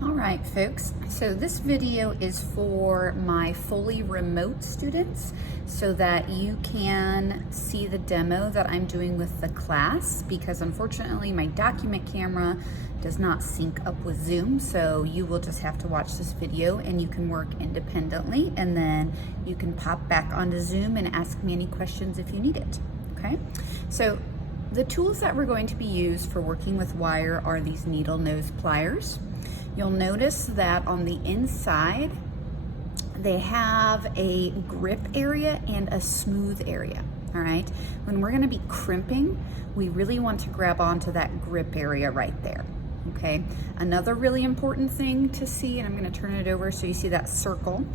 All right, folks, so this video is for my fully remote students so that you can see the demo that I'm doing with the class, because unfortunately my document camera does not sync up with Zoom, so you will just have to watch this video and you can work independently, and then you can pop back onto Zoom and ask me any questions if you need it, okay? So the tools that we're going to be used for working with wire are these needle nose pliers. You'll notice that on the inside, they have a grip area and a smooth area, all right? When we're gonna be crimping, we really want to grab onto that grip area right there, okay? Another really important thing to see, and I'm gonna turn it over so you see that circle.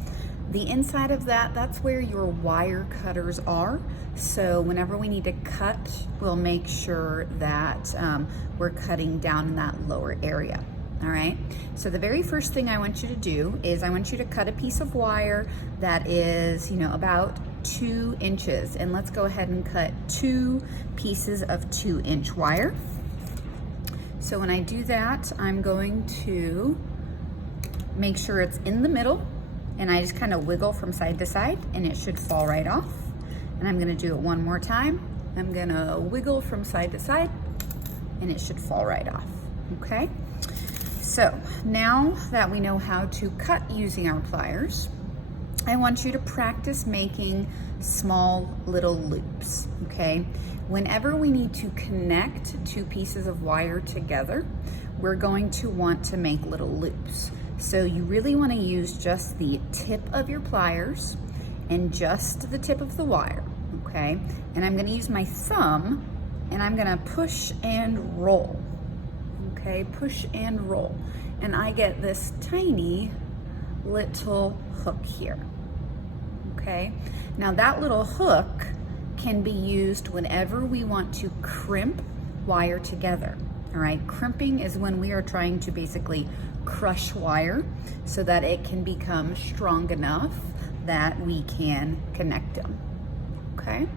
The inside of that, that's where your wire cutters are. So whenever we need to cut, we'll make sure that we're cutting down in that lower area. All right, so the very first thing I want you to do is I want you to cut a piece of wire that is, about 2 inches. And let's go ahead and cut 2 pieces of 2-inch wire. So when I do that, I'm going to make sure it's in the middle, and I just kind of wiggle from side to side and it should fall right off. And I'm gonna do it one more time. I'm gonna wiggle from side to side and it should fall right off, okay? So now that we know how to cut using our pliers, I want you to practice making small little loops, okay? Whenever we need to connect 2 pieces of wire together, we're going to want to make little loops. So you really want to use just the tip of your pliers and just the tip of the wire, okay? And I'm going to use my thumb and I'm going to push and roll. Okay, push and roll. And I get this tiny little hook here, okay? Now that little hook can be used whenever we want to crimp wire together, all right? Crimping is when we are trying to basically crush wire so that it can become strong enough that we can connect them, okay?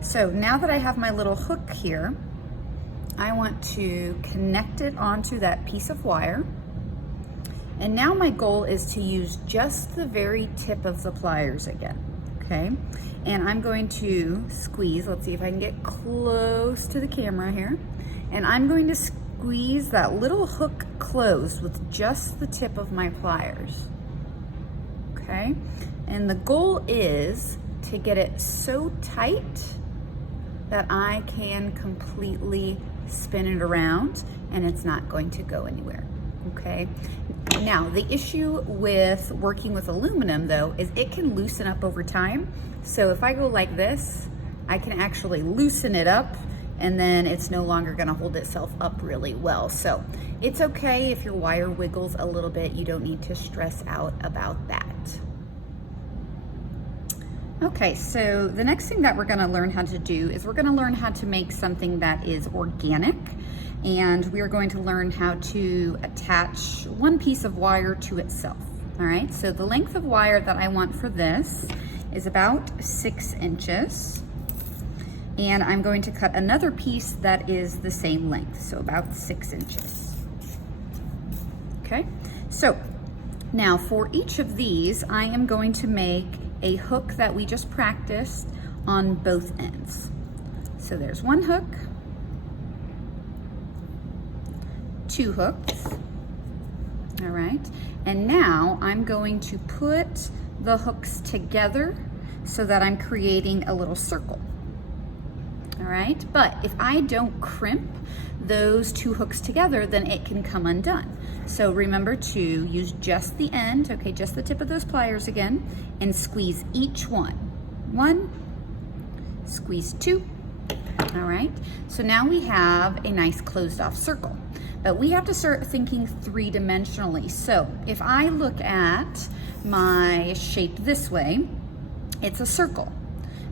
So now that I have my little hook here, I want to connect it onto that piece of wire. And now my goal is to use just the very tip of the pliers again, okay? And I'm going to squeeze, let's see if I can get close to the camera here. And I'm going to squeeze that little hook closed with just the tip of my pliers, okay? And the goal is to get it so tight that I can completely spin it around and it's not going to go anywhere, okay? Now, the issue with working with aluminum though is it can loosen up over time. So if I go like this, I can actually loosen it up and then it's no longer gonna hold itself up really well. So it's okay if your wire wiggles a little bit, you don't need to stress out about that. Okay, so the next thing that we're gonna learn how to do is we're gonna learn how to make something that is organic, and we are going to learn how to attach one piece of wire to itself, all right? So the length of wire that I want for this is about 6 inches, and I'm going to cut another piece that is the same length, so about 6 inches, okay? So now for each of these, I am going to make a hook that we just practiced on both ends. So there's 1 hook, 2 hooks, all right? And now I'm going to put the hooks together so that I'm creating a little circle, all right? But if I don't crimp those 2 hooks together, then it can come undone. So remember to use just the end, okay, just the tip of those pliers again, and squeeze each one. 1, squeeze 2, all right? So now we have a nice closed off circle, but we have to start thinking 3-dimensionally. So if I look at my shape this way, it's a circle.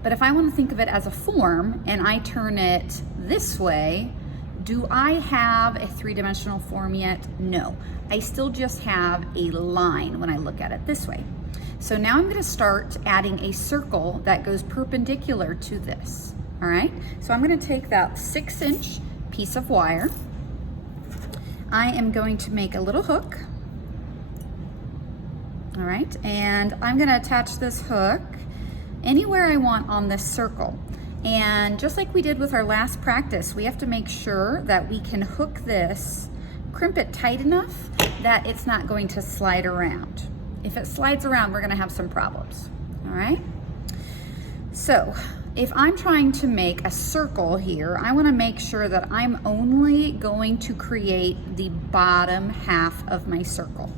But if I want to think of it as a form and I turn it this way, do I have a 3-dimensional form yet? No, I still just have a line when I look at it this way. So now I'm gonna start adding a circle that goes perpendicular to this, all right? So I'm gonna take that 6-inch piece of wire. I am going to make a little hook, All right, and I'm gonna attach this hook anywhere I want on this circle. And just like we did with our last practice, we have to make sure that we can hook this, crimp it tight enough that it's not going to slide around. If it slides around, we're gonna have some problems, all right? So if I'm trying to make a circle here, I wanna make sure that I'm only going to create the bottom half of my circle.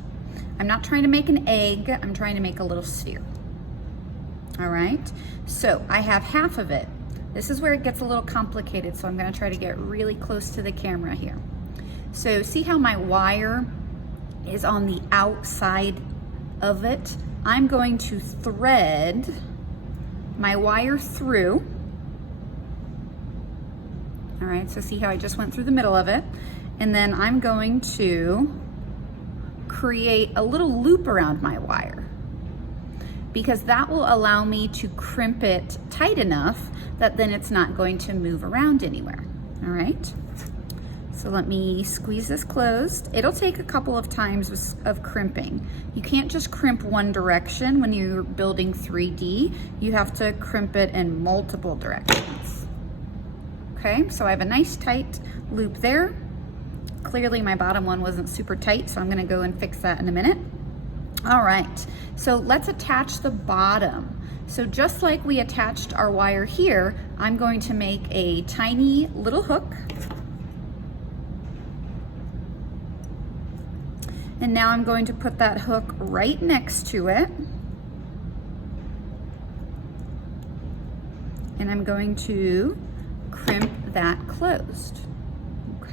I'm not trying to make an egg, I'm trying to make a little sphere. All right, so I have half of it. This is where it gets a little complicated, so I'm gonna try to get really close to the camera here. So see how my wire is on the outside of it? I'm going to thread my wire through. All right, so see how I just went through the middle of it? And then I'm going to create a little loop around my wire, because that will allow me to crimp it tight enough that then it's not going to move around anywhere. All right, so let me squeeze this closed. It'll take a couple of times of crimping. You can't just crimp one direction when you're building 3D. You have to crimp it in multiple directions. Okay, so I have a nice tight loop there. Clearly my bottom one wasn't super tight, so I'm gonna go and fix that in a minute. All right, so let's attach the bottom. So just like we attached our wire here, I'm going to make a tiny little hook. And now I'm going to put that hook right next to it. And I'm going to crimp that closed.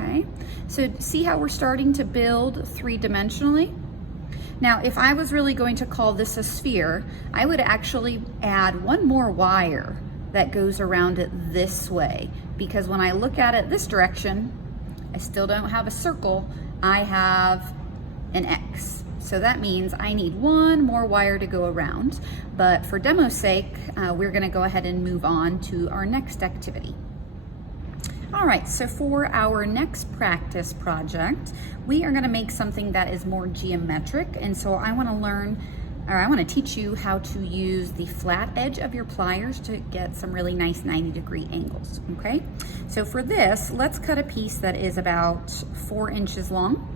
Okay, so see how we're starting to build three-dimensionally? Now, if I was really going to call this a sphere, I would actually add one more wire that goes around it this way, because when I look at it this direction, I still don't have a circle, I have an X. So that means I need one more wire to go around, but for demo's sake, we're gonna go ahead and move on to our next activity. All right, so for our next practice project, we are gonna make something that is more geometric. And so I wanna teach you how to use the flat edge of your pliers to get some really nice 90-degree angles, okay? So for this, let's cut a piece that is about 4 inches long.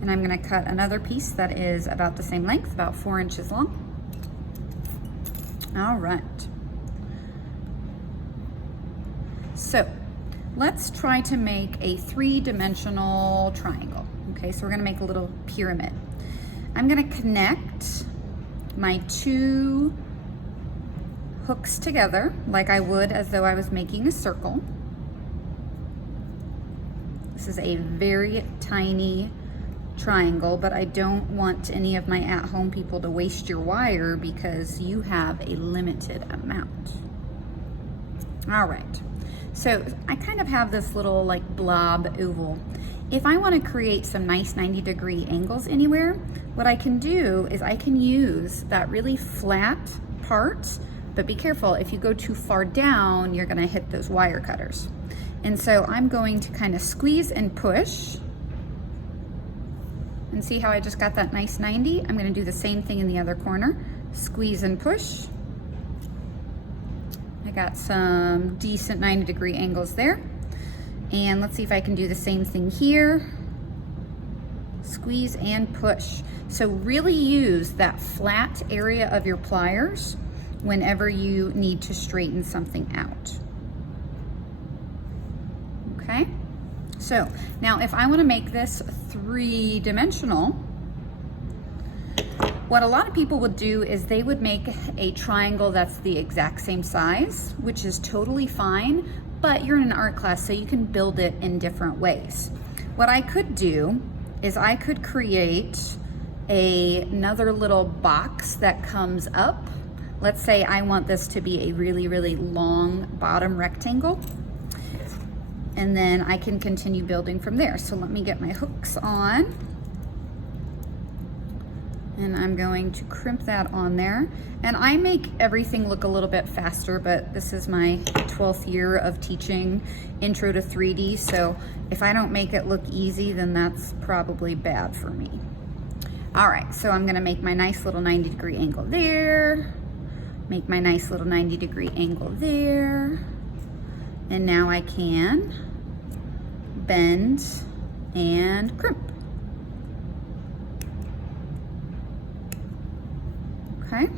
And I'm gonna cut another piece that is about the same length, about 4 inches long. All right. So let's try to make a 3-dimensional triangle. Okay, so we're gonna make a little pyramid. I'm gonna connect my 2 hooks together like I would as though I was making a circle. This is a very tiny triangle, but I don't want any of my at-home people to waste your wire because you have a limited amount. All right. So I kind of have this little like blob oval. If I want to create some nice 90-degree angles anywhere, what I can do is I can use that really flat part, but be careful, if you go too far down, you're gonna hit those wire cutters. And so I'm going to kind of squeeze and push. And see how I just got that nice 90? I'm gonna do the same thing in the other corner. Squeeze and push. I got some decent 90-degree angles there. And let's see if I can do the same thing here. Squeeze and push. So really use that flat area of your pliers whenever you need to straighten something out. Okay? So now if I want to make this 3-dimensional, what a lot of people would do is they would make a triangle that's the exact same size, which is totally fine, but you're in an art class, so you can build it in different ways. What I could do is I could create another little box that comes up. Let's say I want this to be a really, really long bottom rectangle. And then I can continue building from there. So let me get my hooks on. And I'm going to crimp that on there. And I make everything look a little bit faster, but this is my 12th year of teaching Intro to 3D. So if I don't make it look easy, then that's probably bad for me. All right, so I'm gonna make my nice little 90-degree angle there, make my nice little 90-degree angle there, and now I can bend and crimp. Okay,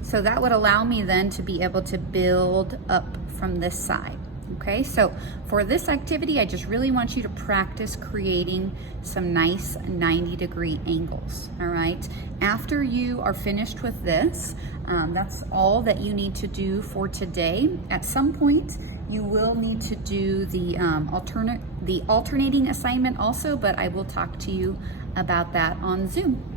so that would allow me then to be able to build up from this side. Okay, so for this activity, I just really want you to practice creating some nice 90-degree angles. All right, after you are finished with this, that's all that you need to do for today. At some point, you will need to do the alternating assignment also, but I will talk to you about that on Zoom.